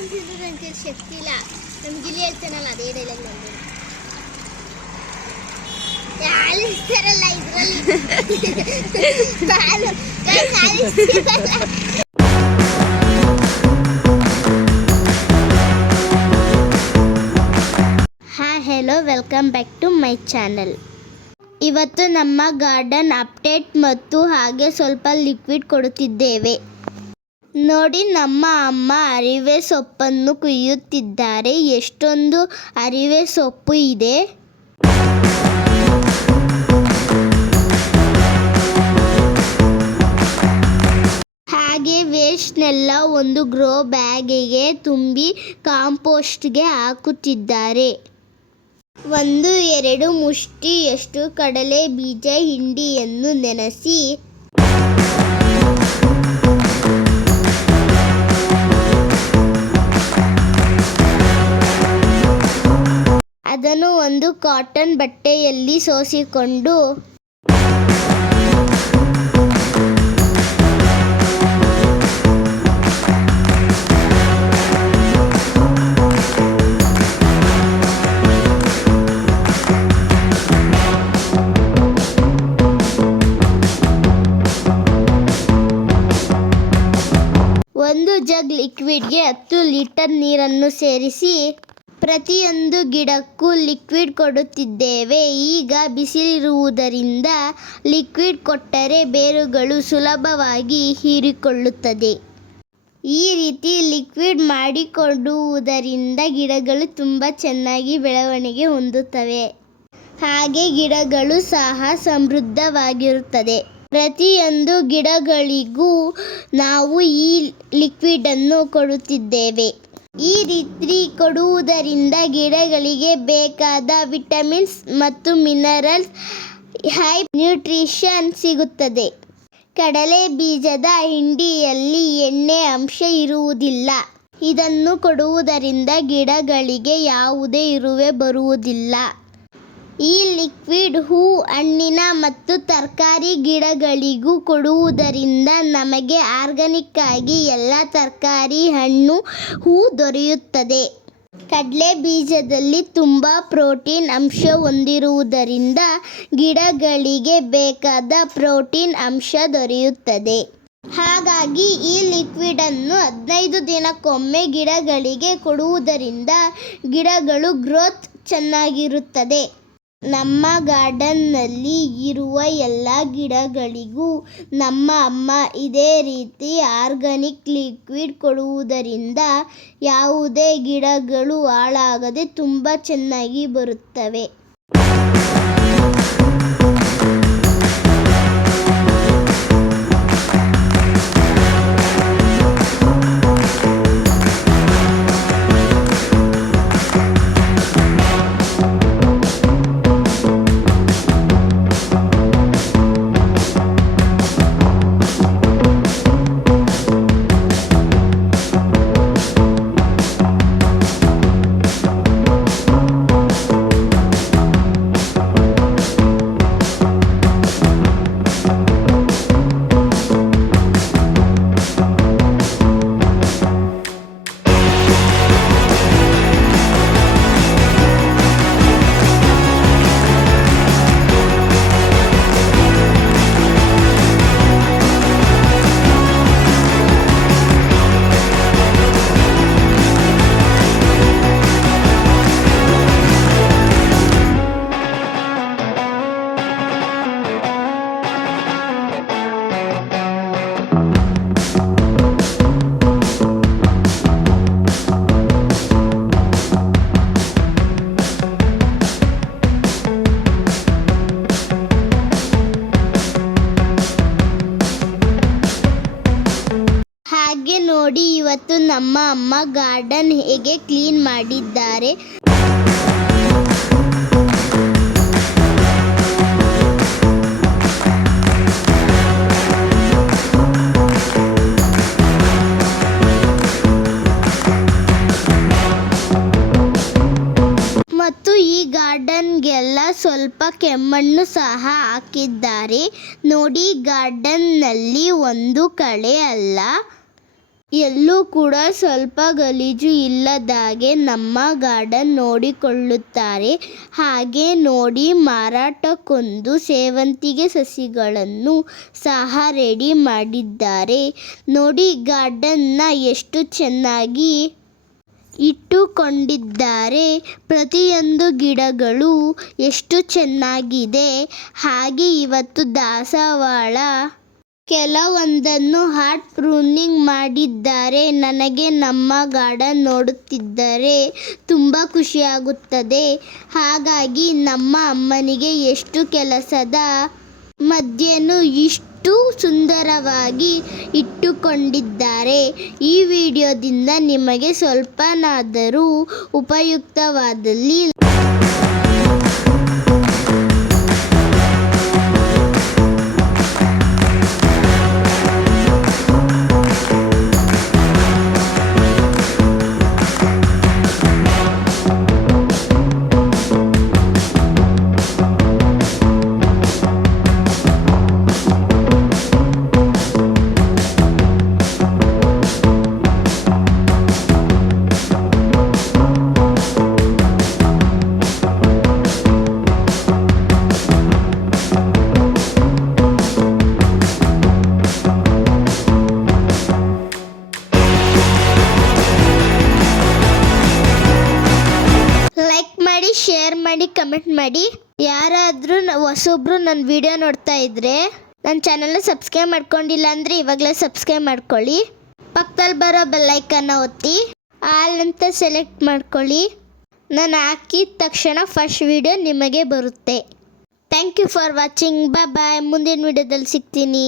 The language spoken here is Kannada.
ಅಂತಿದ್ರು ನನಗೆ ಶಕ್ತಿ ಇಲ್ಲ. ನಮ್ಮ ಗಿಲಿ ಹೇಳ್ತಾನಲ್ಲ ಅದೇ ಡೈಲಾಗ್ ನಂದು. ಆಲಿಸ್ತಾರಲ್ಲ ಇದರಲ್ಲಿ hi hello welcome back to my channel. ಇವತ್ತು ನಮ್ಮ ಗಾರ್ಡನ್ ಅಪ್ಡೇಟ್ ಮತ್ತು ಹಾಗೆ ಸ್ವಲ್ಪ ಲಿಕ್ವಿಡ್ ಕೊಡುತ್ತಿದ್ದೇವೆ. ನೋಡಿ, ನಮ್ಮ ಅಮ್ಮ ಅರಿವೆ ಸೊಪ್ಪನ್ನು ಕುಯ್ಯುತ್ತಿದ್ದಾರೆ. ಎಷ್ಟೊಂದು ಅರಿವೆ ಸೊಪ್ಪು ಇದೆ. ಹಾಗೆ ವೇಸ್ಟ್ನೆಲ್ಲ ಒಂದು ಗ್ರೋ ಬ್ಯಾಗಿಗೆ ತುಂಬಿ ಕಾಂಪೋಸ್ಟ್ಗೆ ಹಾಕುತ್ತಿದ್ದಾರೆ. 1-2 ಮುಷ್ಟಿಯಷ್ಟು ಕಡಲೆ ಬೀಜ ಹಿಂಡಿಯನ್ನು ನೆನೆಸಿ ಅದನ್ನು ಒಂದು ಕಾಟನ್ ಬಟ್ಟೆಯಲ್ಲಿ ಸೋಸಿಕೊಂಡು ಒಂದು ಜಗ್ ಲಿಕ್ವಿಡ್ಗೆ 10 ಲೀಟರ್ ನೀರನ್ನು ಸೇರಿಸಿ ಪ್ರತಿಯೊಂದು ಗಿಡಕ್ಕೂ ಲಿಕ್ವಿಡ್ ಕೊಡುತ್ತಿದ್ದೇವೆ. ಈಗ ಬಿಸಿಲಿರುವುದರಿಂದ ಲಿಕ್ವಿಡ್ ಕೊಟ್ಟರೆ ಬೇರುಗಳು ಸುಲಭವಾಗಿ ಹೀರಿಕೊಳ್ಳುತ್ತದೆ. ಈ ರೀತಿ ಲಿಕ್ವಿಡ್ ಮಾಡಿಕೊಡುವುದರಿಂದ ಗಿಡಗಳು ತುಂಬ ಚೆನ್ನಾಗಿ ಬೆಳವಣಿಗೆ ಹೊಂದುತ್ತವೆ. ಹಾಗೆ ಗಿಡಗಳು ಸಹ ಸಮೃದ್ಧವಾಗಿರುತ್ತದೆ. ಪ್ರತಿಯೊಂದು ಗಿಡಗಳಿಗೂ ನಾವು ಈ ಲಿಕ್ವಿಡನ್ನು ಕೊಡುತ್ತಿದ್ದೇವೆ. ಈ ರೀತಿ ಕೊಡುವುದರಿಂದ ಗಿಡಗಳಿಗೆ ಬೇಕಾದ ವಿಟಮಿನ್ಸ್ ಮತ್ತು ಮಿನರಲ್ಸ್, ಹೈ ನ್ಯೂಟ್ರಿಷನ್ ಸಿಗುತ್ತದೆ. ಕಡಲೆ ಬೀಜದ ಹಿಂಡಿಯಲ್ಲಿ ಎಣ್ಣೆ ಅಂಶ ಇರುವುದಿಲ್ಲ. ಇದನ್ನು ಕೊಡುವುದರಿಂದ ಗಿಡಗಳಿಗೆ ಯಾವುದೇ ಇರುವೆ ಬರುವುದಿಲ್ಲ. ಈ ಲಿಕ್ವಿಡ್ ಹೂ, ಹಣ್ಣಿನ ಮತ್ತು ತರಕಾರಿ ಗಿಡಗಳಿಗೂ ಕೊಡುವುದರಿಂದ ನಮಗೆ ಆರ್ಗಾನಿಕ್ ಆಗಿ ಎಲ್ಲ ತರಕಾರಿ, ಹಣ್ಣು, ಹೂ ದೊರೆಯುತ್ತದೆ. ಕಡಲೆ ಬೀಜದಲ್ಲಿ ತುಂಬ ಪ್ರೋಟೀನ್ ಅಂಶ ಹೊಂದಿರುವುದರಿಂದ ಗಿಡಗಳಿಗೆ ಬೇಕಾದ ಪ್ರೋಟೀನ್ ಅಂಶ ದೊರೆಯುತ್ತದೆ. ಹಾಗಾಗಿ ಈ ಲಿಕ್ವಿಡನ್ನು 15 ದಿನಕ್ಕೊಮ್ಮೆ ಗಿಡಗಳಿಗೆ ಕೊಡುವುದರಿಂದ ಗಿಡಗಳು ಗ್ರೋತ್ ಚೆನ್ನಾಗಿರುತ್ತದೆ. ನಮ್ಮ ಗಾರ್ಡನ್ನಲ್ಲಿ ಇರುವ ಎಲ್ಲ ಗಿಡಗಳಿಗೂ ನಮ್ಮ ಅಮ್ಮ ಇದೇ ರೀತಿ ಆರ್ಗಾನಿಕ್ ಲಿಕ್ವಿಡ್ ಕೊಡುವುದರಿಂದ ಯಾವುದೇ ಗಿಡಗಳು ಹಾಳಾಗದೆ ತುಂಬ ಚೆನ್ನಾಗಿ ಬರುತ್ತವೆ. ಹಾಗೆ ನೋಡಿ, ಇವತ್ತು ನಮ್ಮ ಅಮ್ಮ ಗಾರ್ಡನ್ ಹೇಗೆ ಕ್ಲೀನ್ ಮಾಡಿದ್ದಾರೆ. ಮತ್ತು ಈ ಗಾರ್ಡನ್ಗೆಲ್ಲ ಸ್ವಲ್ಪ ಕೆಮ್ಮಣ್ಣು ಸಹ ಹಾಕಿದ್ದಾರೆ. ನೋಡಿ, ಗಾರ್ಡನ್ನಲ್ಲಿ ಒಂದು ಕಳೆ ಅಲ್ಲ, ಎಲ್ಲೂ ಕೂಡ ಸ್ವಲ್ಪ ಗಲೀಜು ಇಲ್ಲದಾಗೆ ನಮ್ಮ ಗಾರ್ಡನ್ ನೋಡಿಕೊಳ್ಳುತ್ತಾರೆ. ಹಾಗೆ ನೋಡಿ ಮಾರಾಟಕ್ಕೊಂದು ಸೇವಂತಿಗೆ ಸಸಿಗಳನ್ನು ಸಹ ರೆಡಿ ಮಾಡಿದ್ದಾರೆ. ನೋಡಿ ಗಾರ್ಡನ್ನ ಎಷ್ಟು ಚೆನ್ನಾಗಿ ಇಟ್ಟುಕೊಂಡಿದ್ದಾರೆ. ಪ್ರತಿಯೊಂದು ಗಿಡಗಳು ಎಷ್ಟು ಚೆನ್ನಾಗಿದೆ. ಹಾಗೆ ಇವತ್ತು ದಾಸವಾಳ ಕೆಲವೊಂದನ್ನು ಹಾರ್ಟ್ ಪ್ರೂನಿಂಗ್ ಮಾಡಿದ್ದಾರೆ. ನನಗೆ ನಮ್ಮ ಗಾರ್ಡನ್ ನೋಡುತ್ತಿದ್ದರೆ ತುಂಬ ಖುಷಿಯಾಗುತ್ತದೆ. ಹಾಗಾಗಿ ನಮ್ಮ ಅಮ್ಮನಿಗೆ ಎಷ್ಟು ಕೆಲಸದ ಮಧ್ಯೆನೂ ಇಷ್ಟು ಸುಂದರವಾಗಿ ಇಟ್ಟುಕೊಂಡಿದ್ದಾರೆ. ಈ ವಿಡಿಯೋದಿಂದ ನಿಮಗೆ ಸ್ವಲ್ಪನಾದರೂ ಉಪಯುಕ್ತವಾದಲ್ಲಿ ಲೈಕ್ ಮಾಡಿ, ಶೇರ್ ಮಾಡಿ, ಕಮೆಂಟ್ ಮಾಡಿ. ಯಾರಾದರೂ ಹೊಸೊಬ್ರು ನನ್ನ ವಿಡಿಯೋ ನೋಡ್ತಾ ಇದ್ದರೆ ನನ್ನ ಚಾನಲ್ನ ಸಬ್ಸ್ಕ್ರೈಬ್ ಮಾಡ್ಕೊಂಡಿಲ್ಲ ಅಂದರೆ ಇವಾಗಲೇ ಸಬ್ಸ್ಕ್ರೈಬ್ ಮಾಡ್ಕೊಳ್ಳಿ. ಪಕ್ಕದಲ್ಲಿ ಬರೋ ಬೆಲ್ಲೈಕನ್ನ ಒತ್ತಿ ಆಲ್ ಅಂತ ಸೆಲೆಕ್ಟ್ ಮಾಡ್ಕೊಳ್ಳಿ. ನಾನು ಹಾಕಿದ ತಕ್ಷಣ ಫಸ್ಟ್ ವಿಡಿಯೋ ನಿಮಗೆ ಬರುತ್ತೆ. Thank you for watching. Bye. ಮುಂದಿನ ವಿಡಿಯೋದಲ್ಲಿ ಸಿಗ್ತೀನಿ.